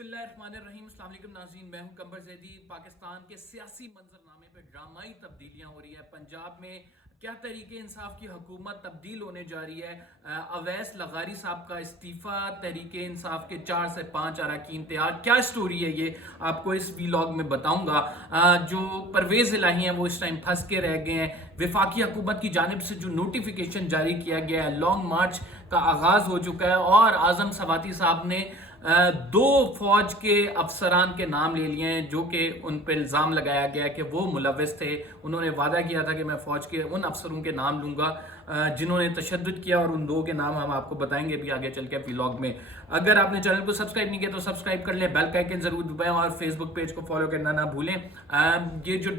बिस्मिल्लाहिर्रहमानिर्रहीम। अस्सलाम वालेकुम नाज़रीन, मैं हूं कंबर ज़ैदी। पाकिस्तान के सियासी मंजरनामे पे ड्रामाई तब्दीलियां हो रही है। पंजाब में क्या तहरीक इंसाफ की हुकूमत तब्दील होने जा रही है। अवैस लगारी साहब का इस्तीफ़ा, तहरीक इंसाफ के 4 से 5 अरकान तैयार। क्या स्टोरी है ये आपको इस वीलॉग में बताऊंगा। जो परवेज़ इलाही हैं वो इस टाइम फंस के रह गए हैं। वफाकी हुकूमत की जानिब से जो नोटिफिकेशन जारी किया गया है, लॉन्ग मार्च का आगाज़ हो चुका है और आज़म सवाती साहब ने 2 फौज के अफसरान के नाम ले लिए हैं जो कि उन पर इल्ज़ाम लगाया गया कि वो मुलव्विस थे। उन्होंने वादा किया था कि मैं फ़ौज के उन अफसरों के नाम लूँगा जिन्होंने तशद्दुद किया, और उन 2 के नाम हम आपको बताएंगे भी आगे चल के व्लॉग में। अगर आपने चैनल को सब्सक्राइब नहीं किया तो सब्सक्राइब कर लें, बेल का आइकन ज़रूर दबाएं और फेसबुक पेज को फॉलो करना ना भूलें। ये जो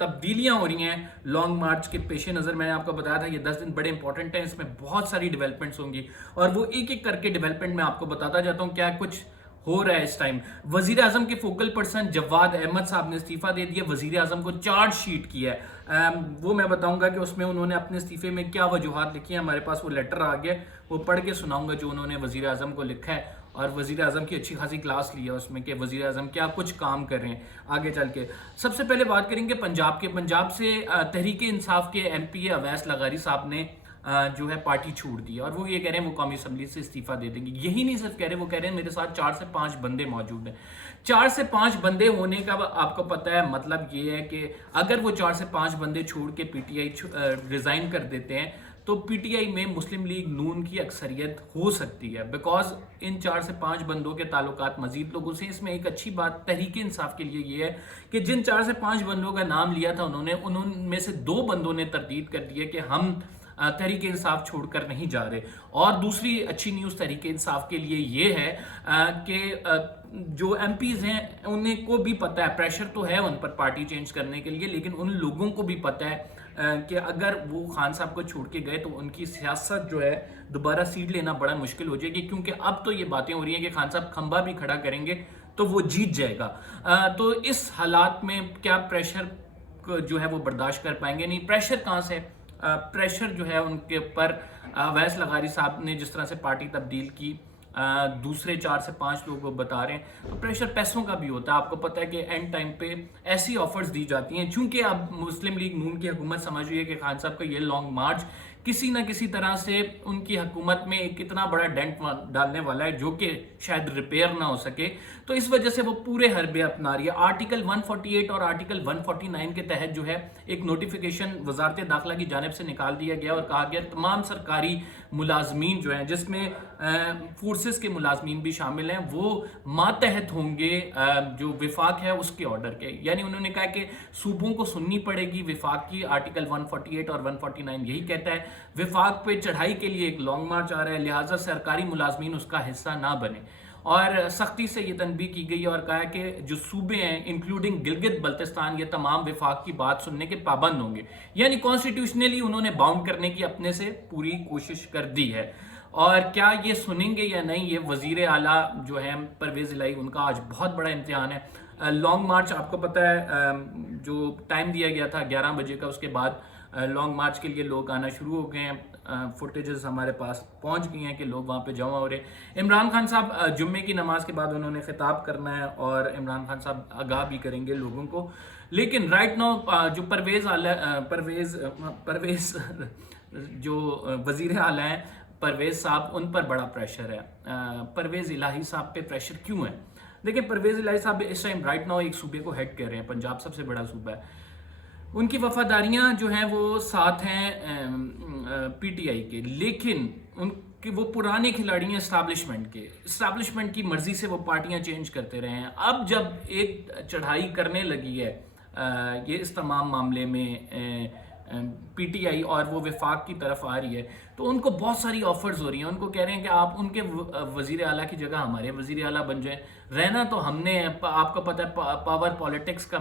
तब्दीलियाँ हो रही हैं लॉन्ग मार्च के पेश नज़र, मैंने आपको बताया था ये 10 दिन बड़े इंपॉर्टेंट हैं, इसमें बहुत सारी डेवलपमेंट्स होंगी और वो एक एक करके डेवलपमेंट मैं आपको बताता जाता हूँ क्या कुछ हो रहा है इस टाइम। वजीर आजम के फोकल पर्सन जवाद अहमद साहब ने इस्तीफा दे दिया। वजीर आजम को चार्जशीट किया है, वो मैं बताऊंगा कि उसमें उन्होंने अपने इस्तीफे में क्या वजूहात लिखी हैं। हमारे पास वो लेटर आ गया, वो पढ़ के सुनाऊंगा जो उन्होंने वजीर आजम को लिखा है। और वजीर आजम की अच्छी खासी क्लास ली है उसमें कि वजीर आजम क्या कुछ काम कर रहे हैं आगे चल के। सबसे पहले बात करेंगे पंजाब के। पंजाब से तहरीक इंसाफ के MP अवैस लगारी साहब ने जो है पार्टी छोड़ दी और वो ये कह रहे हैं वो कौमी असम्बली से इस्तीफा दे देंगे। यही नहीं सिर्फ कह रहे, वो कह रहे हैं मेरे साथ 4 से 5 बंदे मौजूद हैं। 4 से 5 बंदे होने का आपको पता है मतलब ये है कि अगर वो 4 से 5 बंदे छोड़ के PTI रिजाइन कर देते हैं तो PTI में मुस्लिम लीग नून की अक्सरियत हो सकती है, बिकॉज इन 4 से 5 बंदों के ताल्लुकात मजीद लोगों से। इसमें एक अच्छी बात तहरीक इंसाफ के लिए ये है कि जिन 4 से 5 बंदों का नाम लिया था उनमें से 2 बंदों ने तरदीद कर दी है कि हम तहरीक इंसाफ छोड़कर नहीं जा रहे। और दूसरी अच्छी न्यूज़ तहरीक इंसाफ के लिए ये है कि जो MPs हैं उन्हें को भी पता है, प्रेशर तो है उन पर पार्टी चेंज करने के लिए, लेकिन उन लोगों को भी पता है कि अगर वो खान साहब को छोड़ के गए तो उनकी सियासत जो है दोबारा सीट लेना बड़ा मुश्किल हो जाएगी, क्योंकि अब तो ये बातें हो रही हैं कि खान साहब खंबा भी खड़ा करेंगे तो वो जीत जाएगा। तो इस हालात में क्या प्रेशर जो है वो बर्दाश्त कर पाएंगे? नहीं, प्रेशर कहाँ से? प्रेशर जो है उनके ऊपर अवैस लगारी साहब ने जिस तरह से पार्टी तब्दील की, दूसरे 4 से 5 लोगों को बता रहे हैं, तो प्रेशर पैसों का भी होता है। आपको पता है कि एंड टाइम पे ऐसी ऑफर्स दी जाती हैं, चूंकि अब मुस्लिम लीग नून की हुकूमत समझ रही है कि खान साहब का ये लॉन्ग मार्च किसी ना किसी तरह से उनकी हुकूमत में एक कितना बड़ा डेंट डालने वाला है जो कि शायद रिपेयर ना हो सके, तो इस वजह से वो पूरे हरबे अपना रही है। आर्टिकल 148 और आर्टिकल 149 के तहत जो है एक नोटिफिकेशन वजारत दाखिला की जानिब से निकाल दिया गया और कहा गया तमाम सरकारी मुलाजमीन जो हैं, जिसमें फोर्सेस के मुलाजमीन भी शामिल हैं, वो मातहत होंगे जो विफाक है उसके ऑर्डर के। यानी उन्होंने कहा कि सूबों को सुननी पड़ेगी विफाक की। आर्टिकल 148 और 149 यही कहता है विफाक पे चढ़ाई के लिए एक लॉन्ग मार्च आ रहा है, लिहाजा सरकारी मुलाजमीन उसका हिस्सा ना बने। और सख्ती से ये तनबीह की गई और कहा कि जो सूबे हैं इंक्लूडिंग गिलगित बल्तिस्तान, ये तमाम विफाक की बात सुनने के पाबंद होंगे। यानी कॉन्स्टिट्यूशनली उन्होंने बाउंड करने की अपने से पूरी कोशिश कर दी है। और क्या ये सुनेंगे या नहीं, ये वजीर आला जो है परवेज़ इलाही, उनका आज बहुत बड़ा इम्तिहान है। लॉन्ग मार्च आपको पता है जो टाइम दिया गया था 11 बजे का, उसके बाद लॉन्ग मार्च के लिए लोग आना शुरू हो गए हैं। फुटेजेस हमारे पास पहुंच गई हैं कि लोग वहाँ पे जमा हो रहे हैं। इमरान खान साहब जुम्मे की नमाज के बाद उन्होंने खिताब करना है और इमरान खान साहब आगाह भी करेंगे लोगों को। लेकिन राइट नाउ जो परवेज़ जो वजीर आला हैं परवेज़ साहब, उन पर बड़ा प्रेशर है। परवेज़ इलाही साहब पे प्रेशर क्यों है? देखिए, परवेज़ इलाही साहब इस टाइम राइट नाउ एक सूबे को हेड कर रहे हैं, पंजाब सबसे बड़ा सूबा है। उनकी वफादारियां जो हैं वो साथ हैं PTI के, लेकिन उनके वो पुराने खिलाड़ी हैं इस्टेब्लिशमेंट की मर्जी से वो पार्टियां चेंज करते रहे हैं। अब जब एक चढ़ाई करने लगी है ये इस तमाम मामले में PTI और वो विफाक की तरफ आ रही है, तो उनको बहुत सारी ऑफर्स हो रही हैं। उनको कह रहे हैं कि आप उनके वजीर आला की जगह हमारे वजीर आला बन जाए। रहना तो हमने है, आपको पता है पावर पॉलिटिक्स का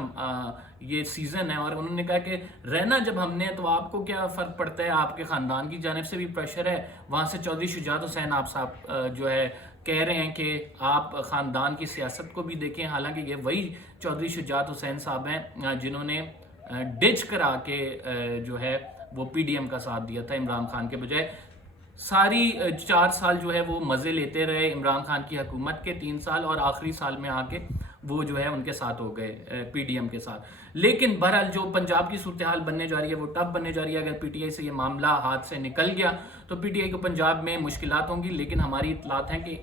ये सीजन है, और उन्होंने कहा कि रहना जब हमने तो आपको क्या फ़र्क पड़ता है। आपके ख़ानदान की जानिब से भी प्रेशर है, वहाँ से चौधरी शुजात हुसैन आप साहब जो है कह रहे हैं कि आप ख़ानदान की सियासत को भी देखें। हालांकि ये वही चौधरी शुजात हुसैन साहब हैं जिन्होंने डिच करा के जो है वो PDM का साथ दिया था इमरान खान के बजाय। सारी 4 साल जो है वो मज़े लेते रहे इमरान खान की हुकूमत के, 3 साल, और आखिरी साल में आके वो जो है उनके साथ हो गए पीडीएम के साथ। लेकिन बहरहाल जो पंजाब की सूरत हाल बनने जा रही है वो टफ बनने जा रही है। अगर पीटीआई से ये मामला हाथ से निकल गया तो पीटीआई को पंजाब में मुश्किलात होंगी, लेकिन हमारी इत्तलात हैं कि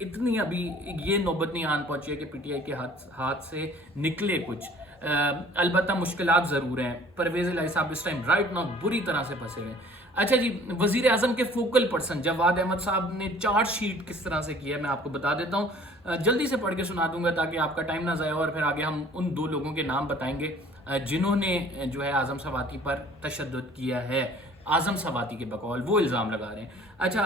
इतनी अभी ये नौबत नहीं आन पहुंची है कि पीटीआई के हाथ से निकले कुछ। अलबत्ता मुश्किलात ज़रूर हैं। परवेज़ इलाही साहब इस टाइम राइट नाउ बुरी तरह से फंसे हुए हैं। अच्छा जी, वजीर आजम के फोकल पर्सन जवाद अहमद साहब ने चार्ज शीट किस तरह से की है मैं आपको बता देता हूँ, जल्दी से पढ़ के सुना दूंगा ताकि आपका टाइम ना जाए, और फिर आगे हम उन 2 लोगों के नाम बताएंगे जिन्होंने जो है आजम सवाती पर तशद्दुद किया है। आजम सवाती के बकौल वो इल्ज़ाम लगा रहे हैं। अच्छा,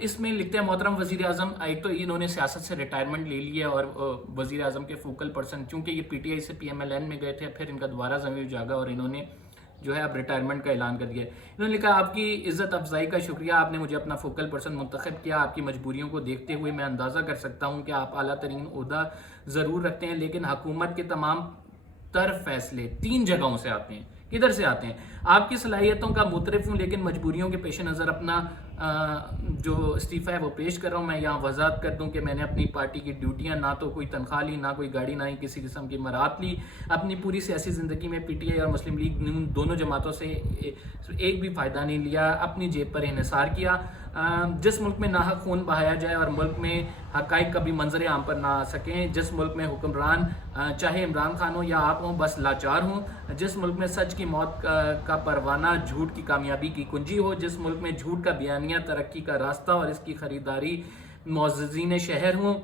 इसमें लिखते हैं मोहतरम वजीर आजम, एक तो इन्होंने सियासत से रिटायरमेंट ले लिया और वजीर आजम के फोकल पर्सन, चूंकि ये पीटीआई से पीएमएलएन में गए थे, फिर इनका दोबारा ज़मीर जागा और इन्होंने जो है अब रिटायरमेंट का ऐलान कर दिया। इन्होंने लिखा, आपकी इज्जत अफजाई का शुक्रिया, आपने मुझे अपना फोकल पर्सन मुंतखब किया। आपकी मजबूरियों को देखते हुए मैं अंदाज़ा कर सकता हूँ कि आप आला तरीन ओहदा ज़रूर रखते हैं, लेकिन हुकूमत के तमाम तर फैसले 3 जगहों से आते हैं। किधर से आते हैं? आपकी सलाहियतों का मुतरफ हूँ, लेकिन मजबूरियों के पेश नज़र अपना जो इस्तीफ़ा है वो पेश कर रहा हूँ। मैं यहाँ वजाहत कर दूँ कि मैंने अपनी पार्टी की ड्यूटियाँ, ना तो कोई तनख्वाह ली, ना कोई गाड़ी, ना ही किसी किस्म की मराहत ली। अपनी पूरी सियासी ज़िंदगी में पीटीआई और मुस्लिम लीग दोनों जमातों से एक भी फ़ायदा नहीं लिया, अपनी जेब पर इन्हिसार किया। जिस मुल्क में नाहक खून बहाया जाए और मुल्क में हक़ाइक़ कभी मंजर आम पर ना आ सकें, जिस मुल्क में हुक्मरान चाहे इमरान खान हो या आप हों बस लाचार हों, जिस मुल्क में सच की मौत का परवाना झूठ की कामयाबी की कुंजी हो, जिस मुल्क में झूठ का बयानिया तरक्की का रास्ता और इसकी खरीदारी मुअज़्ज़िज़ीन शहर हों,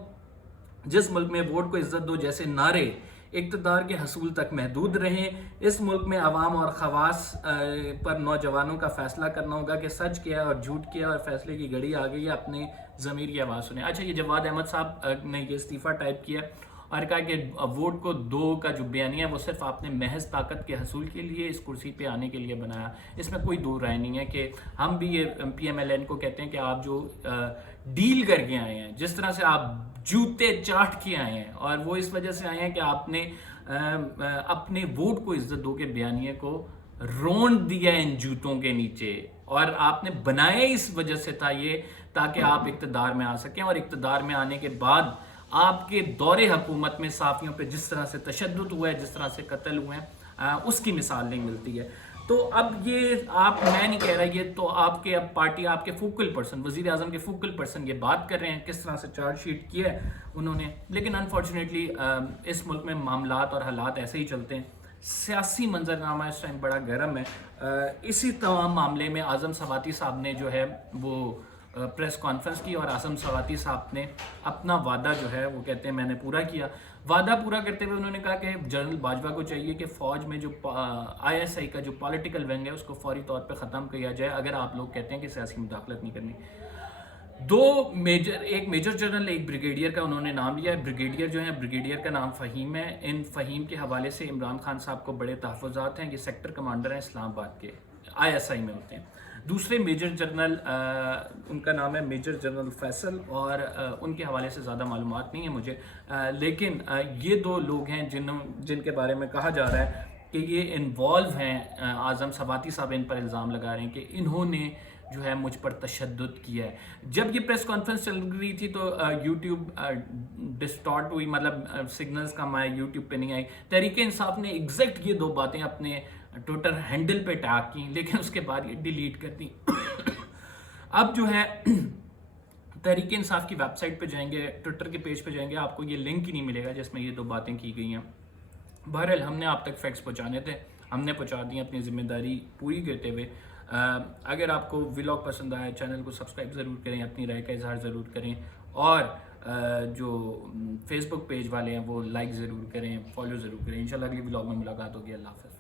जिस मुल्क में वोट को इज्जत दो जैसे नारे इक़्तिदार के हसूल तक महदूद रहें, इस मुल्क में अवाम और खवास पर नौजवानों का फैसला करना होगा कि सच क्या है और झूठ क्या है, और फैसले की घड़ी आ गई है, अपने ज़मीर की आवाज़ सुने। अच्छा, ये जवाद अहमद साहब ने ये इस्तीफ़ा टाइप किया और कहा कि वोट को 2 का जो बयानिया है वो सिर्फ आपने महज ताकत के हसूल के लिए इस कुर्सी पे आने के लिए बनाया। इसमें कोई दो राय नहीं है कि हम भी ये पीएमएलएन को कहते हैं कि आप जो डील करके आए हैं, जिस तरह से आप जूते चाट के आए हैं, और वो इस वजह से आए हैं कि आपने अपने वोट को इज्जत दो के बयानिए को रोंद दिया इन जूतों के नीचे, और आपने बनाया इस वजह से था ये ताकि आप इक़्तिदार में आ सकें, और इक़्तिदार में आने के बाद आपके दौरे हुकूमत में साफियों पे जिस तरह से तशद्दुद हुआ है, जिस तरह से कत्ल हुए हैं, उसकी मिसाल नहीं मिलती है। तो अब ये आप, मैं नहीं कह रहा, ये तो आपके अब पार्टी, आपके फोकल पर्सन, वजीर आजम के फोकल पर्सन ये बात कर रहे हैं किस तरह से चार्जशीट किया है उन्होंने। लेकिन अनफॉर्चुनेटली इस मुल्क में मामलात और हालात ऐसे ही चलते हैं। सियासी मंजरनामा इस टाइम बड़ा गर्म है। इसी तमाम मामले में आज़म सवाती साहब ने जो है वो प्रेस कॉन्फ्रेंस की, और आज़म सवाती साहब ने अपना वादा जो है वो कहते हैं मैंने पूरा किया। वादा पूरा करते हुए उन्होंने कहा कि जनरल बाजवा को चाहिए कि फ़ौज में जो आईएसआई का जो पॉलिटिकल विंग है उसको फौरी तौर पे ख़त्म किया जाए, अगर आप लोग कहते हैं कि सियासी मुदाखलत नहीं करनी। 2 मेजर, एक मेजर जनरल, एक ब्रिगेडियर का उन्होंने नाम लिया है। ब्रिगेडियर जो है, ब्रिगेडियर का नाम फ़हीम है। इन फ़हीम के हवाले से इमरान खान साहब को बड़े तहफ़्फ़ुज़ात हैं। ये सेक्टर कमांडर हैं इस्लामाबाद के, आईएसआई में होते हैं। दूसरे मेजर जनरल, उनका नाम है मेजर जनरल फैसल, और उनके हवाले से ज़्यादा मालूमात नहीं है मुझे, लेकिन ये 2 लोग हैं जिनके बारे में कहा जा रहा है कि ये इन्वॉल्व हैं। आज़म सवाती साहब इन पर इल्ज़ाम लगा रहे हैं कि इन्होंने जो है मुझ पर तशद्दुद किया है। जब ये प्रेस कॉन्फ्रेंस चल रही थी तो यूट्यूब डिस्टॉर्ट हुई, मतलब सिग्नल्स कम आए, यूट्यूब पे नहीं आई। तहरीक इंसाफ ने एग्जैक्ट ये 2 बातें अपने ट्विटर हैंडल पे टैग की, लेकिन उसके बाद ये डिलीट कर दी। अब जो है तहरीक इंसाफ की वेबसाइट पे जाएंगे, ट्विटर के पेज पे जाएंगे, आपको ये लिंक ही नहीं मिलेगा जिसमें ये 2 बातें की गई हैं। बहरहाल हमने आप तक फैक्ट्स पहुंचाने थे, हमने पहुंचा दी, अपनी जिम्मेदारी पूरी करते हुए। अगर आपको व्लॉग पसंद आया, चैनल को सब्सक्राइब ज़रूर करें, अपनी राय का इजहार ज़रूर करें, और जो फेसबुक पेज वाले हैं वो लाइक ज़रूर करें, फॉलो ज़रूर करें। इंशाल्लाह अगली व्लॉग में मुलाकात होगी। अल्लाह हाफ़िज़।